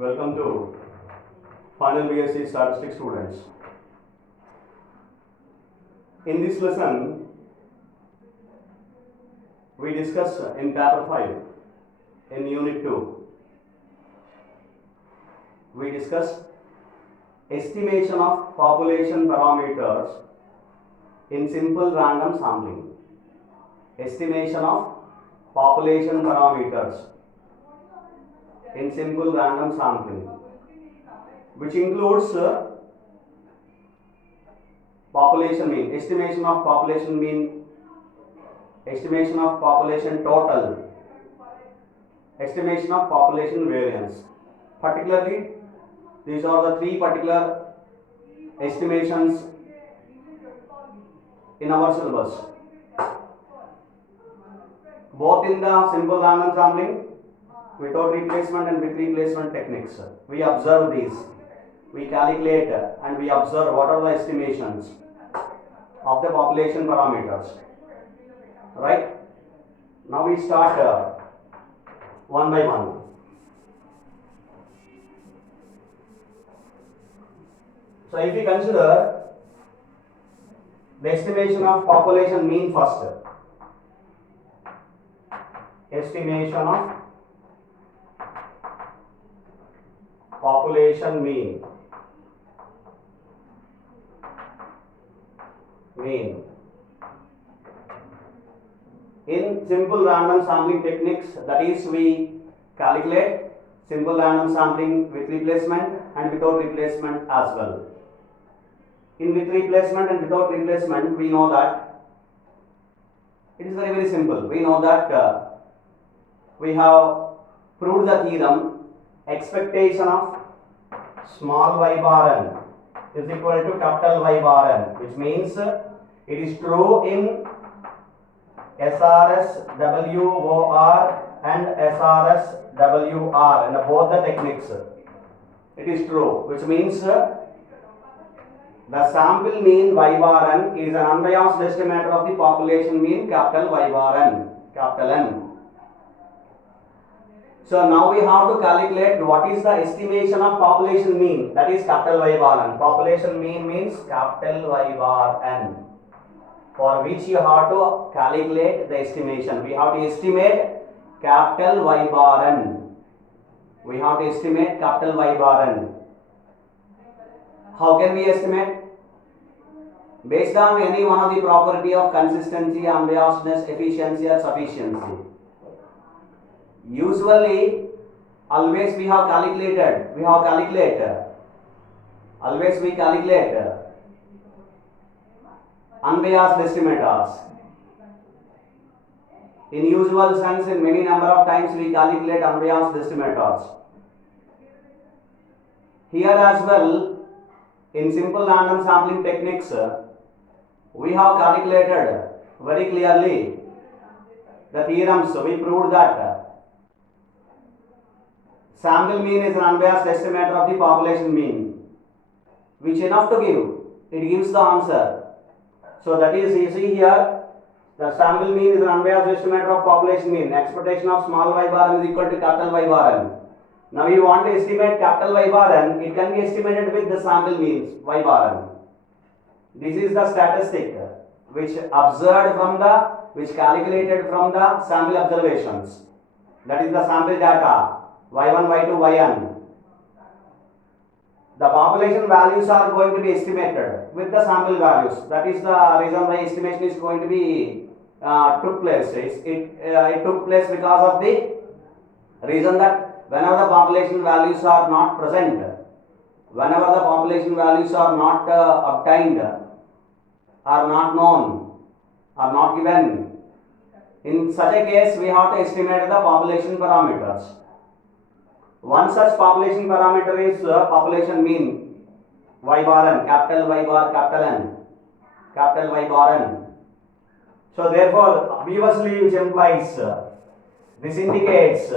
Welcome to final BSc Statistics students. In this lesson, we discuss in paper 5 in unit 2. We discuss estimation of population parameters in simple random sampling. Estimation of population parameters in simple random sampling, which includes population mean, estimation of population mean, estimation of population total, estimation of population variance. Particularly, these are the three particular estimations in our syllabus, both in the simple random sampling, without replacement and with replacement techniques. We observe these, we calculate and we observe what are the estimations of the population parameters. Right? Now we start one by one. So if we consider the estimation of population mean first, estimation of population mean. In simple random sampling techniques, that is, we calculate simple random sampling with replacement and without replacement as well. In with replacement and without replacement, we know that it is very simple. We know that we have proved the theorem expectation of small y bar n is equal to capital Y bar n, which means it is true in SRS WOR and SRS WR and both the techniques. It is true, which means the sample mean y bar n is an unbiased estimator of the population mean capital Y bar n, capital N. So now we have to calculate what is the estimation of population mean, that is capital Y bar n. Population mean means capital Y bar n, for which you have to calculate the estimation. We have to estimate capital Y bar n. We have to estimate capital Y bar n. How can we estimate? Based on any one of the property of consistency, unbiasedness, efficiency or sufficiency. Usually, always we calculate unbiased estimators. In usual sense, in many number of times we calculate unbiased estimators. Here as well, in simple random sampling techniques, we have calculated very clearly the theorems. We proved that sample mean is an unbiased estimator of the population mean, which enough to give, it gives the answer. So that is, you see here, the sample mean is an unbiased estimator of population mean. Expectation of small y bar n is equal to capital Y bar n. Now you want to estimate capital Y bar n, it can be estimated with the sample means y bar n. This is the statistic which calculated from the sample observations. That is the sample data. Y1, Y2, Yn. The population values are going to be estimated with the sample values. That is the reason why estimation is going to be took place. It took place because of the reason that whenever the population values are not present, whenever the population values are not obtained, are not known, are not given, in such a case we have to estimate the population parameters. One such population parameter is population mean y bar n, capital Y bar, capital N, capital Y bar n. So therefore, obviously, which implies this indicates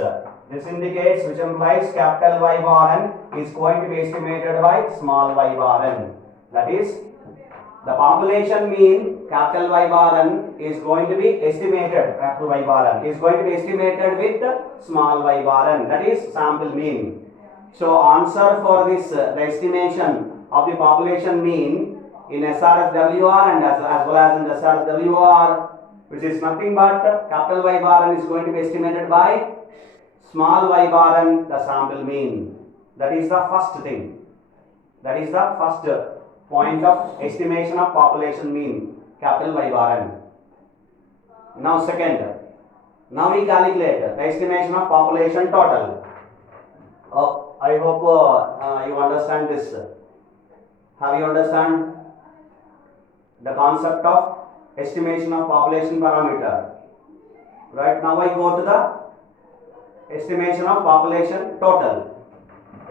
which implies capital Y bar n is going to be estimated by small y bar n. That is, the population mean capital Y bar n is going to be estimated, capital Y bar n is going to be estimated with small y bar n, that is sample mean. So answer for this, the estimation of the population mean in SRSWR and as well as in the SRSWR, which is nothing but capital Y bar n is going to be estimated by small y bar n, the sample mean. That is the first thing. That is the first point of estimation of population mean, capital Y bar n. Now second, now we calculate the estimation of population total. I hope you understand this. Have you understand the concept of estimation of population parameter? Right, now I go to the estimation of population total.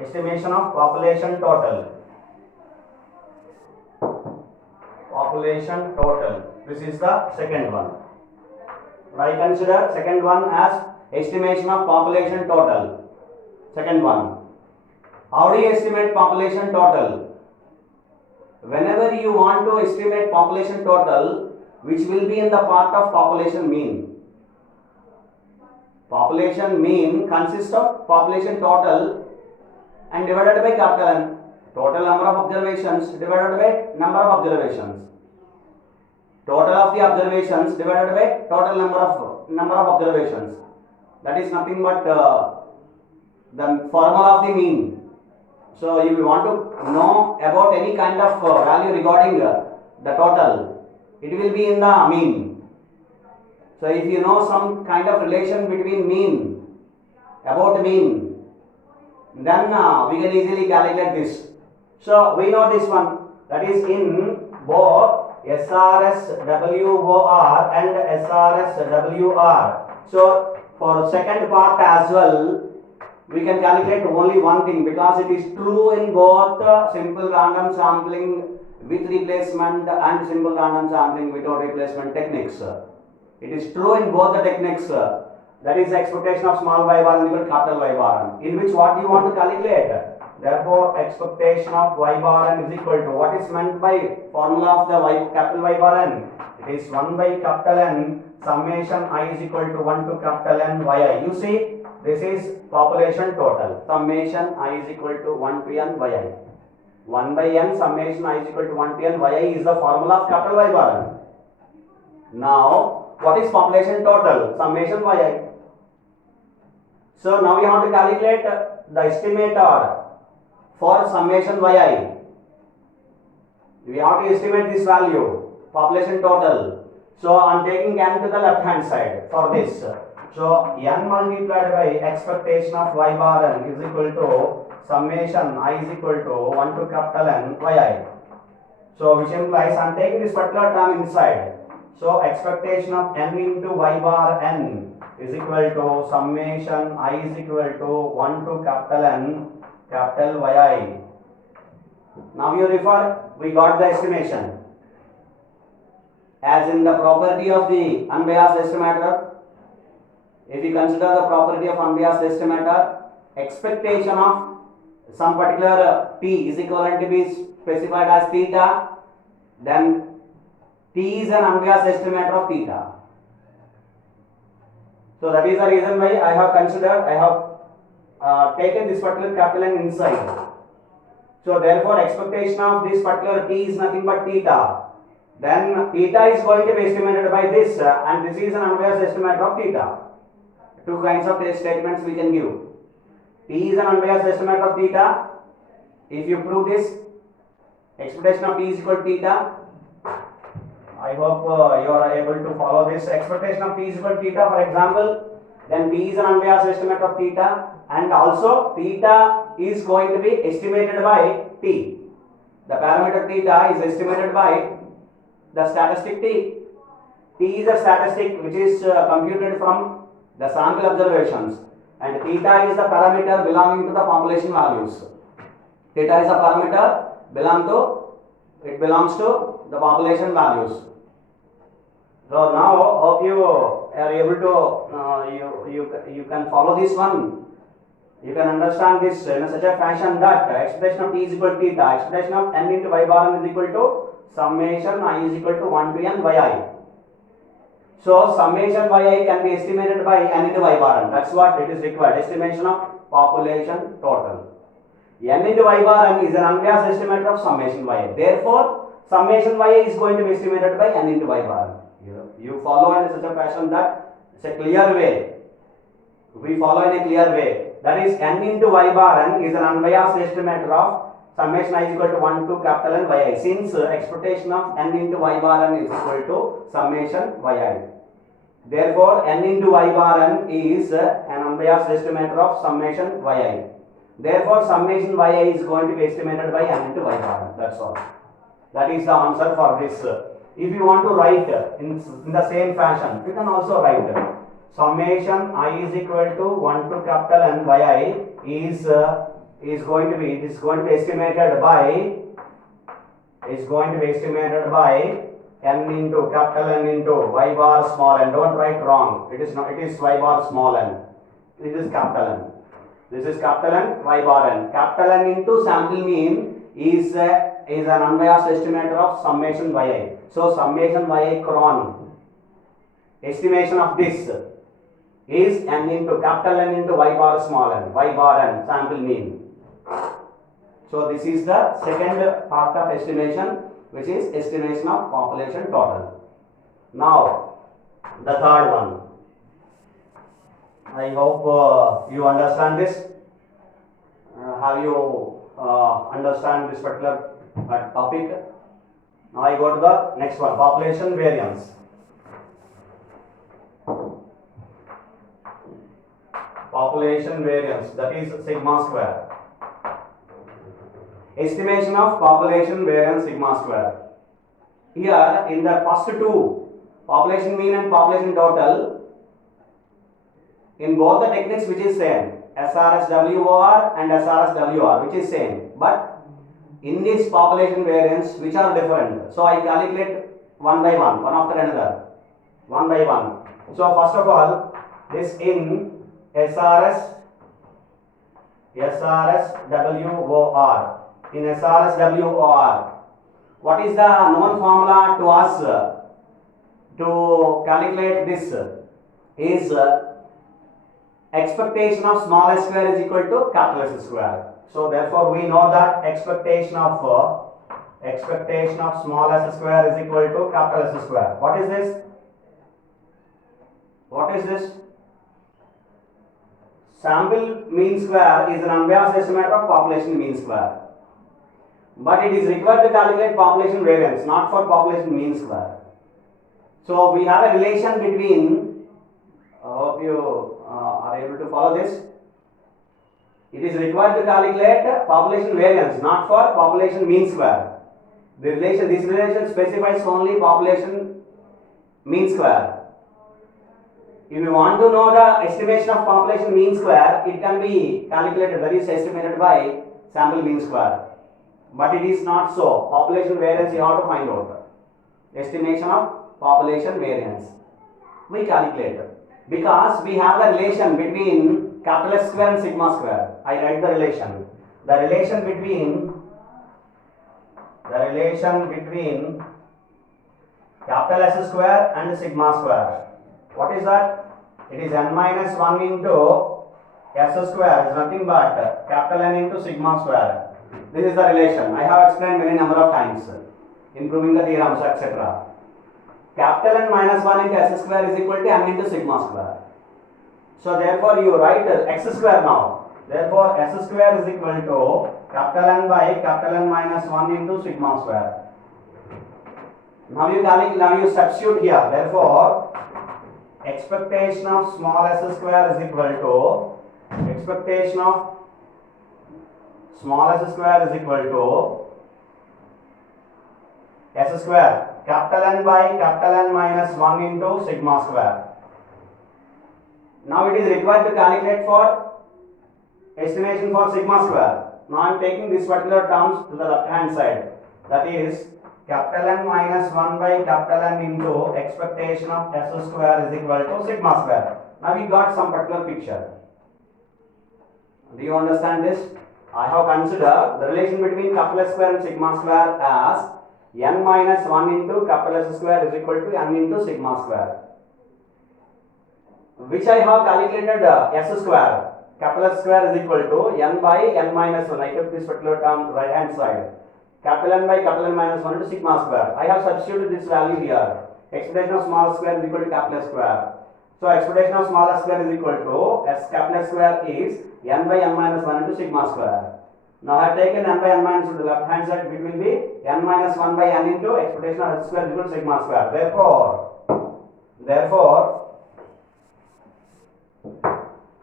Estimation of population total. Population total. This is the second one. I consider second one as estimation of population total. Second one. How do you estimate population total? Whenever you want to estimate population total, which will be in the part of population mean. Population mean consists of population total and divided by capital N. Total number of observations divided by number of observations. Total of the observations divided by total number of observations. That is nothing but the formula of the mean. So if you want to know about any kind of value regarding the total, it will be in the mean. So if you know some kind of relation between mean, about mean, then we can easily calculate this. So we know this one, that is in both SRSWOR and SRSWR. So for second part as well, we can calculate only one thing, because it is true in both simple random sampling with replacement and simple random sampling without replacement techniques. It is true in both the techniques. That is the expectation of small y bar n equal to capital Y bar n, in which what you want to calculate. Therefore, expectation of y bar n is equal to, what is meant by formula of the capital Y bar n? It is 1 by capital N summation I is equal to 1 to capital N yi. You see, this is population total. Summation I is equal to 1 to n yi. 1 by n summation I is equal to 1 to n yi is the formula of capital Y bar n. Now, what is population total? Summation yi. So now we have to calculate the estimator for summation yi. We have to estimate this value, population total. So I am taking n to the left hand side for this. So n multiplied by expectation of y bar n is equal to summation I is equal to 1 to capital N yi. So which implies I am taking this particular term inside. So expectation of n into y bar n is equal to summation I is equal to 1 to capital N capital yi. Now you refer, we got the estimation. As in the property of the unbiased estimator, if you consider the property of unbiased estimator, expectation of some particular p is equivalent to be specified as theta, then t is an unbiased estimator of theta. So that is the reason why I have taken this particular capital N inside. So therefore expectation of this particular t is nothing but theta. Then theta is going to be estimated by this, and this is an unbiased estimate of theta. Two kinds of statements we can give. T is an unbiased estimate of theta. If you prove this, expectation of t is equal to theta. I hope you are able to follow this. Expectation of t is equal to theta, for example, then t is an unbiased estimate of theta, and also theta is going to be estimated by t. The parameter theta is estimated by the statistic t. T is a statistic which is computed from the sample observations, and theta is the parameter belonging to the population values. Theta is a parameter belongs to the population values. So now hope you are able to you can follow this one. You can understand this in such a fashion that expectation of t is equal to theta, expectation of n into y bar n is equal to summation I is equal to 1 to n yi. So summation yi can be estimated by n into y bar n. That's what it is required. Estimation of population total. n into y bar n is an unbiased estimator of summation yi. Therefore, summation yi is going to be estimated by n into y bar n. You follow in such a fashion that it's a clear way. We follow in a clear way. That is n into y bar n is an unbiased estimator of summation I is equal to 1 to capital N yi. Since expectation of n into y bar n is equal to summation yi. Therefore, n into y bar n is an unbiased estimator of summation yi. Therefore, summation yi is going to be estimated by n into y bar n. That's all. That is the answer for this. If you want to write in the same fashion, you can also write summation I is equal to 1 to capital N yi is going to be estimated by n into capital N into y bar small n. Don't write wrong. It is not. It is y bar small n. This is capital N. This is capital N, y bar n. Capital N into sample mean is an unbiased estimator of summation yi. So summation yi cron estimation of this is n into capital N into y bar small n. Y bar n sample mean. So this is the second part of estimation, which is estimation of population total. Now the third one. I hope you understand this. Have you understand this particular topic? Now I go to the next one, population variance. Population variance, that is sigma square. Estimation of population variance sigma square. Here in the first two, population mean and population total, in both the techniques which is same, SRS WOR and SRS WR, which is same, but in this population variance which are different. So I calculate one by one after another, one by one. So first of all, this in SRS WOR. In SRS WOR, what is the known formula to us to calculate this is expectation of small s square is equal to capital S square. So therefore we know that expectation of small s square is equal to capital S square. What is this? What is this? Sample mean square is an unbiased estimate of population mean square. But it is required to calculate population variance, not for population mean square. So we have a relation between, I hope you are able to follow this. It is required to calculate population variance, not for population mean square. This relation specifies only population mean square. If you want to know the estimation of population mean square, it can be calculated, that is estimated by sample mean square. But it is not so. Population variance you have to find out. Estimation of population variance. We calculate because we have the relation between capital S square and sigma square. I write the relation. The relation between capital S square and sigma square. What is that? It is n minus 1 into S square is nothing but capital N into sigma square. This is the relation. I have explained many number of times in proving the theorems, etc. Capital N minus 1 into S square is equal to n into sigma square. So therefore you write x square now. Therefore S square is equal to capital N by capital N minus 1 into sigma square. Now you substitute here. Therefore expectation of small s square is equal to expectation of small s square is equal to s square capital N by capital N minus 1 into sigma square. Now it is required to calculate for estimation for sigma square. Now I am taking this particular terms to the left hand side, that is capital N minus 1 by capital N into expectation of s square is equal to sigma square. Now we got some particular picture. Do you understand this? I have considered the relation between capital S square and sigma square as n minus 1 into capital S square is equal to n into sigma square, which I have calculated s square. capital S square is equal to n by n minus 1. I kept this particular term right hand side. Capital N by capital N minus 1 into sigma square. I have substituted this value here. Expectation of small square is equal to capital S square. So expectation of small s square is equal to s capital S square is n by n minus 1 into sigma square. Now I have taken n by n minus 1 to the left hand side, it will be n minus 1 by n into expectation of s square is equal to sigma square. Therefore,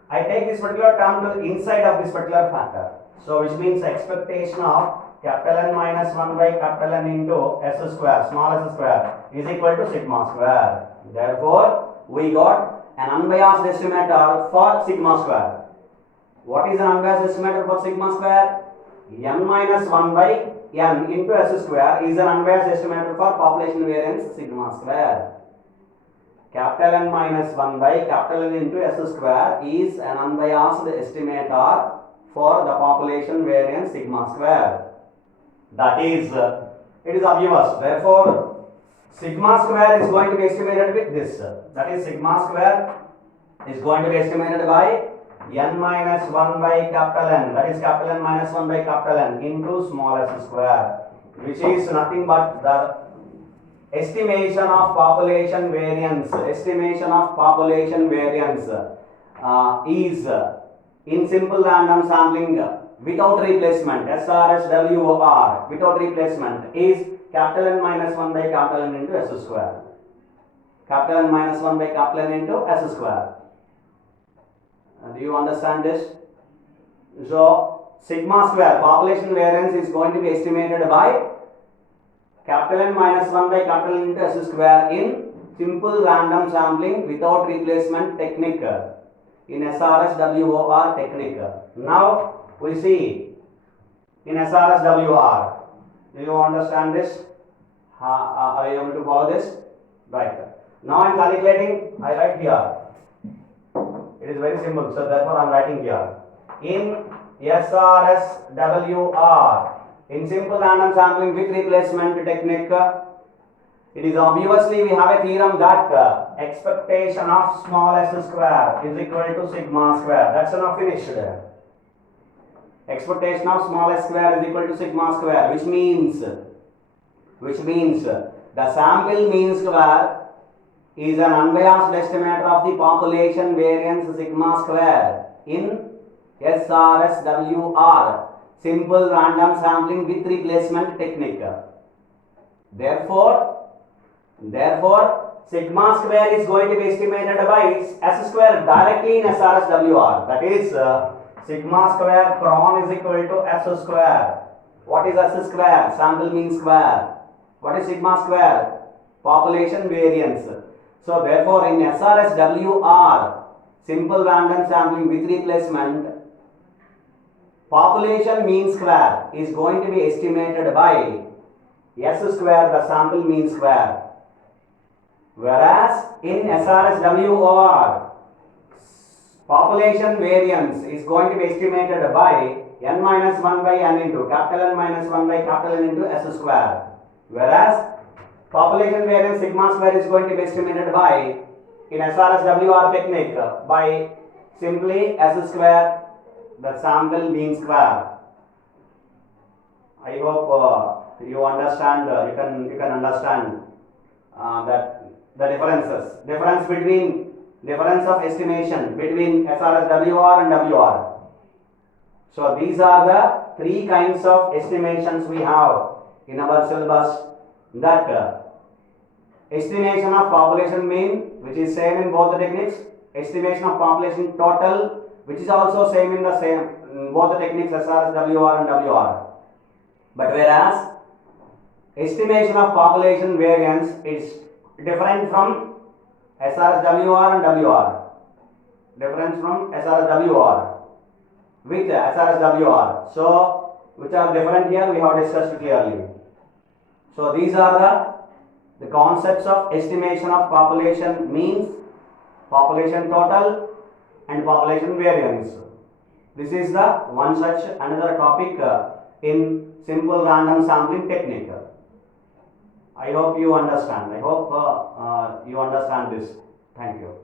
I take this particular term to the inside of this particular factor. So which means expectation of capital N minus 1 by capital N into s square, small s square is equal to sigma square. Therefore, we got an unbiased estimator for sigma square. What is an unbiased estimator for sigma square? N minus 1 by n into s square is an unbiased estimator for population variance sigma square. Capital N minus 1 by capital N into s square is an unbiased estimator for the population variance sigma square. That is, it is obvious. Therefore, sigma square is going to be estimated with this. That is, sigma square is going to be estimated by n minus 1 by capital N. That is capital N minus 1 by capital N into small s square, which is nothing but the estimation of population variance. Estimation of population variance is in simple random sampling without replacement, SRSWR without replacement is capital N minus 1 by capital N into s square. Capital N minus 1 by capital N into s square. Do you understand this? So, sigma square population variance is going to be estimated by capital N minus 1 by capital N into s square in simple random sampling without replacement technique, in SRSWR technique. Now, we see in SRSWR. Do you understand this? Are you able to follow this? Right. Now I am calculating, I write here. It is very simple, so therefore I am writing here. In SRSWR, in simple random sampling with replacement technique, it is obviously we have a theorem that expectation of small s square is equal to sigma square. That's now finished. Expectation of small s square is equal to sigma square, which means the sample mean square is an unbiased estimator of the population variance sigma square in SRSWR, simple random sampling with replacement technique. Therefore, sigma square is going to be estimated by s square directly in SRSWR. That is, sigma square cron is equal to s square. What is s square? Sample mean square. What is sigma square? Population variance. So therefore, in SRSWR, simple random sampling with replacement, population mean square is going to be estimated by s square, the sample mean square. Whereas in SRSWR, population variance is going to be estimated by n minus 1 by n into capital N minus 1 by capital N into s square. Whereas population variance sigma square is going to be estimated by, in SRSWR technique, by simply s square, the sample mean square. I hope you understand. You can understand that the difference of estimation between SRSWR and WR. So these are the three kinds of estimations we have in our syllabus. That estimation of population mean, which is same in both the techniques, estimation of population total, which is also same in both the techniques SRSWR and WR. But whereas estimation of population variance is different from SRSWR and WR. Difference from SRSWR with SRSWR. So, which are different here, we have discussed clearly. So, these are the concepts of estimation of population means, population total and population variance. This is the one such another topic in simple random sampling technique. I hope you understand. I hope you understand this. Thank you.